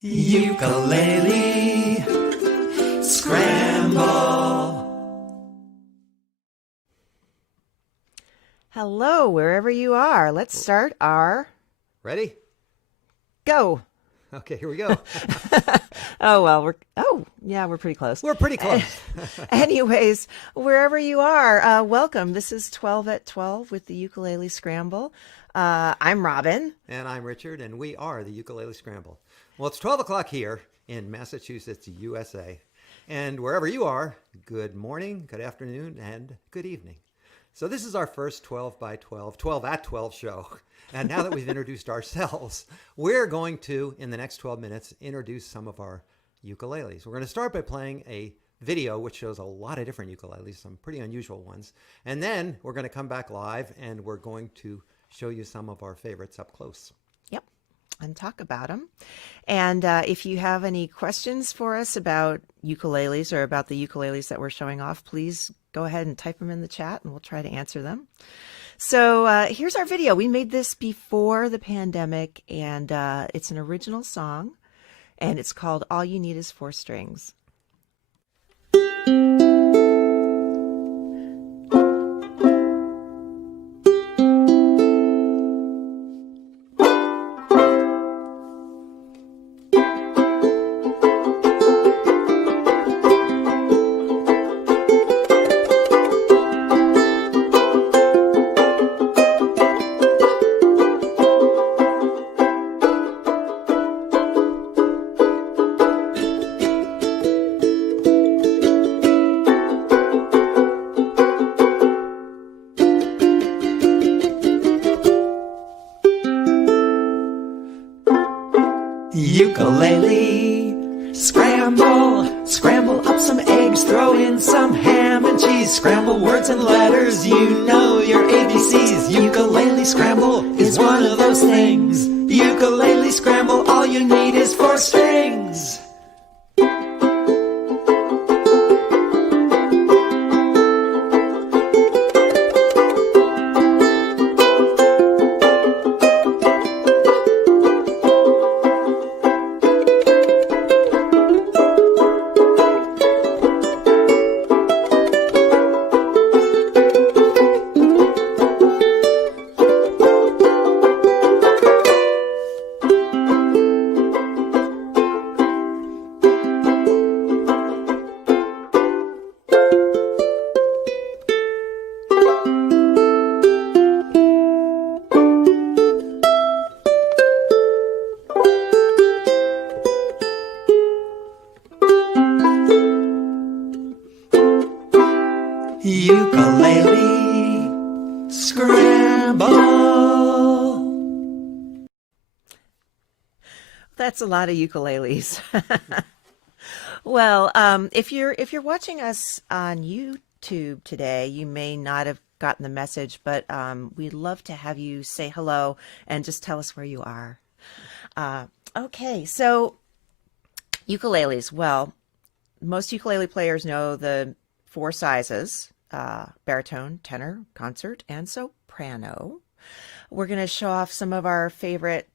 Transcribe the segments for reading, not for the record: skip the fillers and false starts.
Ukulele Scramble. Hello, wherever you are. Let's start our Ready? go. Okay, here we go. We're pretty close. We're pretty close. Anyways, wherever you are, welcome. This is 12 at 12 with the Ukulele Scramble. I'm Robin. And I'm Richard, and we are the Ukulele Scramble. Well, it's 12 o'clock here in Massachusetts, USA. And wherever you are, good morning, good afternoon, and good evening. So this is our first 12 by 12, 12 at 12 show. And now that we've introduced ourselves, we're going to, in the next 12 minutes, introduce some of our ukuleles. We're going to start by playing a video which shows a lot of different ukuleles, some pretty unusual ones. And then we're going to come back live and we're going to show you some of our favorites up close. Yep, and talk about them. And if you have any questions for us about ukuleles or about the ukuleles that we're showing off, please go ahead and type them in the chat and we'll try to answer them. So here's our video. We made this before the pandemic, and it's an original song, and it's called All You Need Is Four Strings. Ukulele Scramble. Scramble up some eggs, throw in some ham and cheese. Scramble words and letters, you know your ABCs. Ukulele Scramble is one of those things. Ukulele Scramble, all you need is four strings. Ukulele Scramble. That's a lot of ukuleles. Well, if you're watching us on YouTube today, you may not have gotten the message, but we'd love to have you say hello and just tell us where you are. Okay, so ukuleles. Well, most ukulele players know the four sizes: baritone, tenor, concert, and soprano. We're going to show off some of our favorite,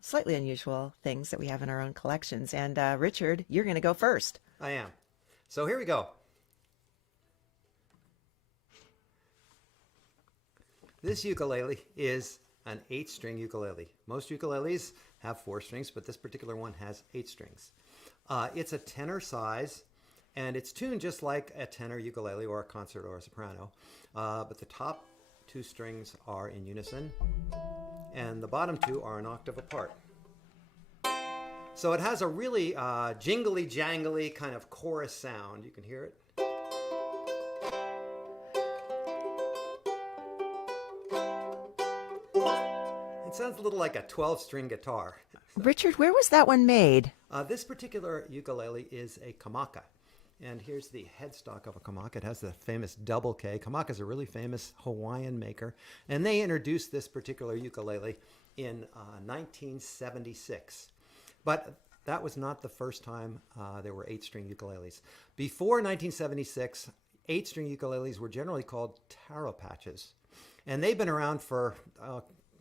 slightly unusual things that we have in our own collections. And Richard, you're going to go first. I am. So here we go. This ukulele is an 8-string ukulele. Most ukuleles have 4 strings, but this particular one has 8 strings. It's a tenor size, and it's tuned just like a tenor ukulele or a concert or a soprano. But the top 2 strings are in unison, and the bottom 2 are an octave apart. So it has a really jingly jangly kind of chorus sound. You can hear it. It sounds a little like a 12-string guitar. Richard, where was that one made? This particular ukulele is a Kamaka. And here's the headstock of a Kamaka. It has the famous double K. Kamaka is a really famous Hawaiian maker. And they introduced this particular ukulele in 1976. But that was not the first time there were 8-string ukuleles. Before 1976, 8-string ukuleles were generally called taro patches. And they've been around for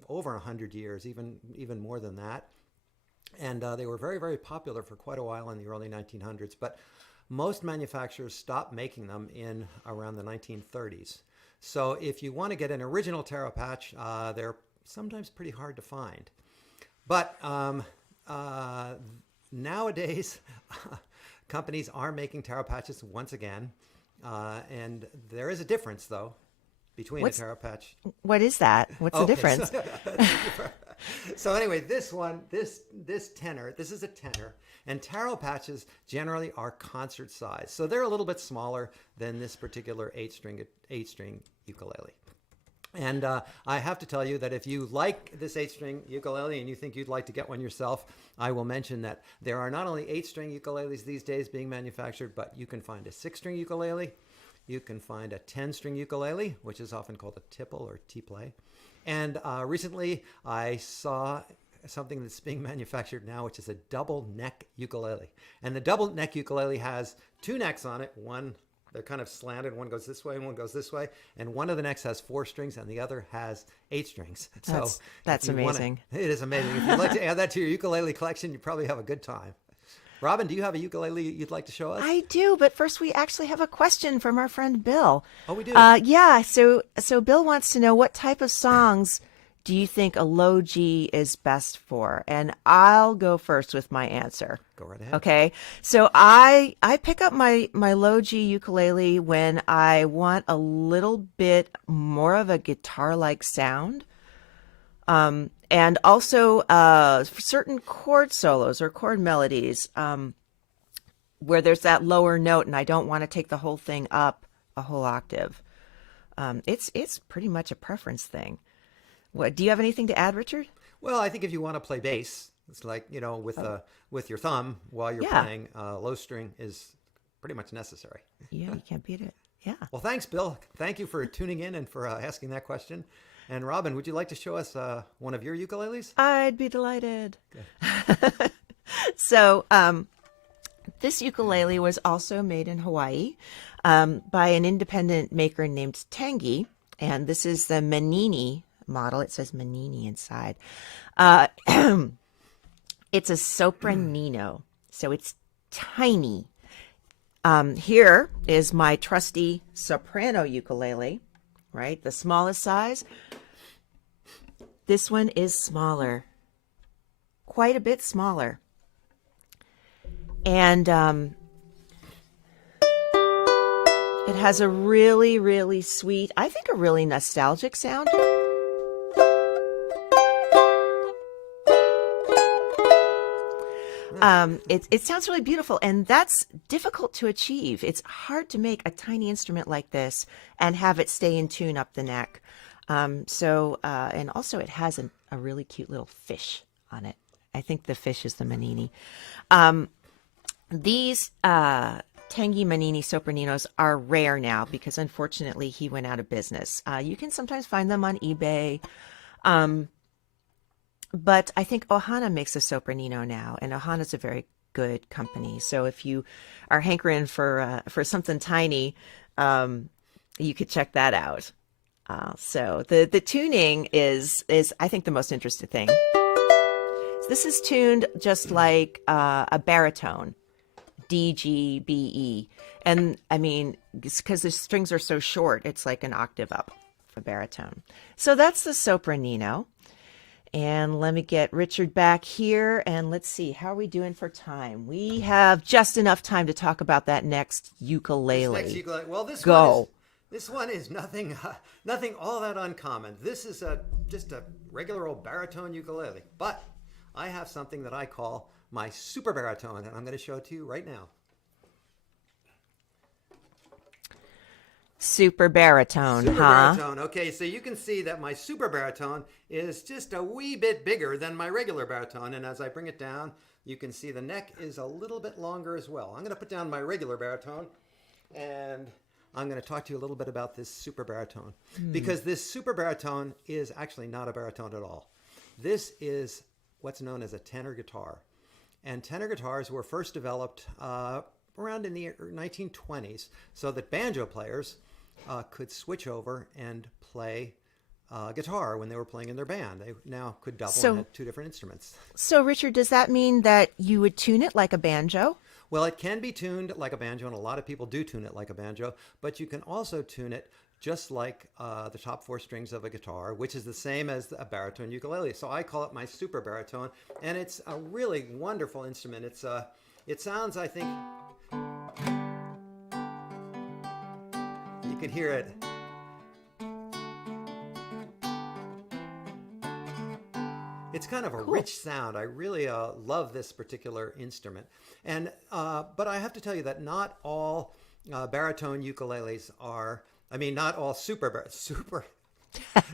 over 100 years, even more than that. And they were very, very popular for quite a while in the early 1900s. But most manufacturers stopped making them in around the 1930s. So if you want to get an original taro patch, they're sometimes pretty hard to find. But nowadays, companies are making taro patches once again. And there is a difference, though, between a taro patch. What is that? What's the difference? So anyway, this one, this tenor, this is a tenor, and taro patches generally are concert size. So they're a little bit smaller than this particular eight-string ukulele. And I have to tell you that if you like this 8-string ukulele and you think you'd like to get one yourself, I will mention that there are not only 8-string ukuleles these days being manufactured, but you can find a 6-string ukulele. You can find a 10-string ukulele, which is often called a tipple or T-play. And recently I saw something that's being manufactured now, which is a double neck ukulele. And the double neck ukulele has 2 necks on it. One, they're kind of slanted. One goes this way and one goes this way. And one of the necks has 4 strings and the other has 8 strings. So that's amazing. It is amazing. If you'd like to add that to your ukulele collection, you probably have a good time. Robin, do you have a ukulele you'd like to show us? I do, but first we actually have a question from our friend Bill. Oh, we do? Yeah, so Bill wants to know, what type of songs do you think a low G is best for? And I'll go first with my answer. Go right ahead. Okay, so I pick up my low G ukulele when I want a little bit more of a guitar-like sound. And also for certain chord solos or chord melodies where there's that lower note and I don't want to take the whole thing up a whole octave. It's pretty much a preference thing. What, do you have anything to add, Richard? Well, I think if you want to play bass, it's like, with your thumb while you're playing, low string is pretty much necessary. Yeah, you can't beat it. Yeah. Well, thanks, Bill. Thank you for tuning in and for asking that question. And Robin, would you like to show us one of your ukuleles? I'd be delighted. So this ukulele was also made in Hawaii by an independent maker named Tangi. And this is the Manini model. It says Manini inside. It's a sopranino, so it's tiny. Here is my trusty soprano ukulele, right? The smallest size. This one is smaller, quite a bit smaller. And it has a really, really sweet, I think a really nostalgic sound. It sounds really beautiful, and that's difficult to achieve. It's hard to make a tiny instrument like this and have it stay in tune up the neck. And also it has a really cute little fish on it. I think the fish is the Manini. These Tangi Manini sopraninos are rare now because unfortunately he went out of business. You can sometimes find them on eBay. But I think Ohana makes a sopranino now, and Ohana's a very good company. So if you are hankering for something tiny, you could check that out. So the tuning is I think the most interesting thing. This is tuned just like a baritone, D, G, B, E, and I mean because the strings are so short, it's like an octave up for baritone. So that's the sopranino. And let me get Richard back here, and let's see, how are we doing for time? We have just enough time to talk about that next ukulele. Well, this one is nothing all that uncommon. This is just a regular old baritone ukulele, but I have something that I call my super baritone, and I'm going to show it to you right now. Super baritone, super huh? Baritone. Okay, so you can see that my super baritone is just a wee bit bigger than my regular baritone. And as I bring it down, you can see the neck is a little bit longer as well. I'm going to put down my regular baritone, and I'm going to talk to you a little bit about this super baritone. Because this super baritone is actually not a baritone at all. This is what's known as a tenor guitar. And tenor guitars were first developed around in the 1920s so that banjo players could switch over and play guitar when they were playing in their band. They now could double So- and had 2 different instruments. So, Richard, does that mean that you would tune it like a banjo? Well, it can be tuned like a banjo, and a lot of people do tune it like a banjo, but you can also tune it just like the top 4 strings of a guitar, which is the same as a baritone ukulele. So I call it my super baritone, and it's a really wonderful instrument. It sounds, I think, you can hear it. It's kind of a rich sound. I really love this particular instrument. And but I have to tell you that not all baritone ukuleles are, I mean, not all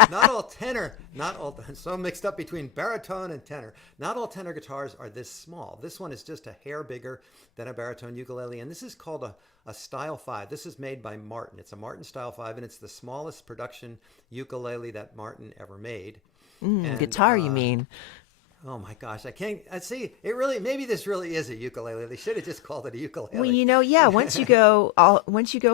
not all tenor, not all, so I'm mixed up between baritone and tenor. Not all tenor guitars are this small. This one is just a hair bigger than a baritone ukulele. And this is called a Style 5. This is made by Martin. It's a Martin Style 5, and it's the smallest production ukulele that Martin ever made. And, Guitar, you mean? Oh my gosh, I can't. I see. It really, maybe this really is a ukulele. They should have just called it a ukulele. Well, yeah. Once you go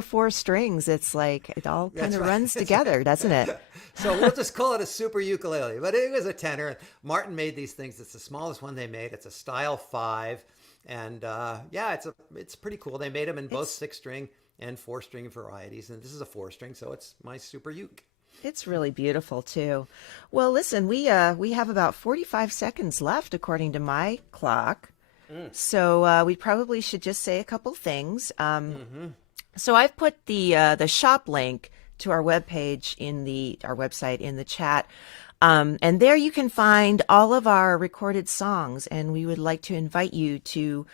4 strings, it's like it all kind of runs together, doesn't it? So we'll just call it a super ukulele. But it was a tenor. Martin made these things. It's the smallest one they made. It's a Style 5, and it's pretty cool. They made them in both 6-string and 4-string varieties, and this is a 4-string, so it's my super uke. It's really beautiful too. Well, listen, we have about 45 seconds left according to my clock. So we probably should just say a couple things. So I've put the shop link to our webpage our website in the chat. And there you can find all of our recorded songs, and we would like to invite you to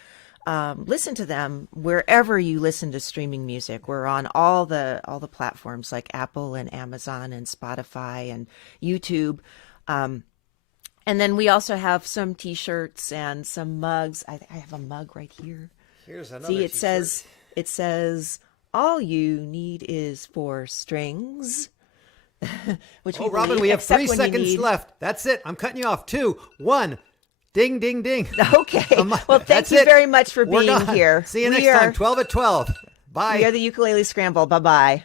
listen to them wherever you listen to streaming music. We're on all the platforms like Apple and Amazon and Spotify and YouTube. And then we also have some T-shirts and some mugs. I have a mug right here. Here's another. See, t-shirt. it says all you need is 4 strings. Which we Robin, believe, we have except 3 when you seconds need- left. That's it. I'm cutting you off. 2, 1. Ding, ding, ding. Okay. Well, thank you very much for We're being gone. here. See you next time, 12 at 12. Bye. We are the Ukulele Scramble. Bye-bye.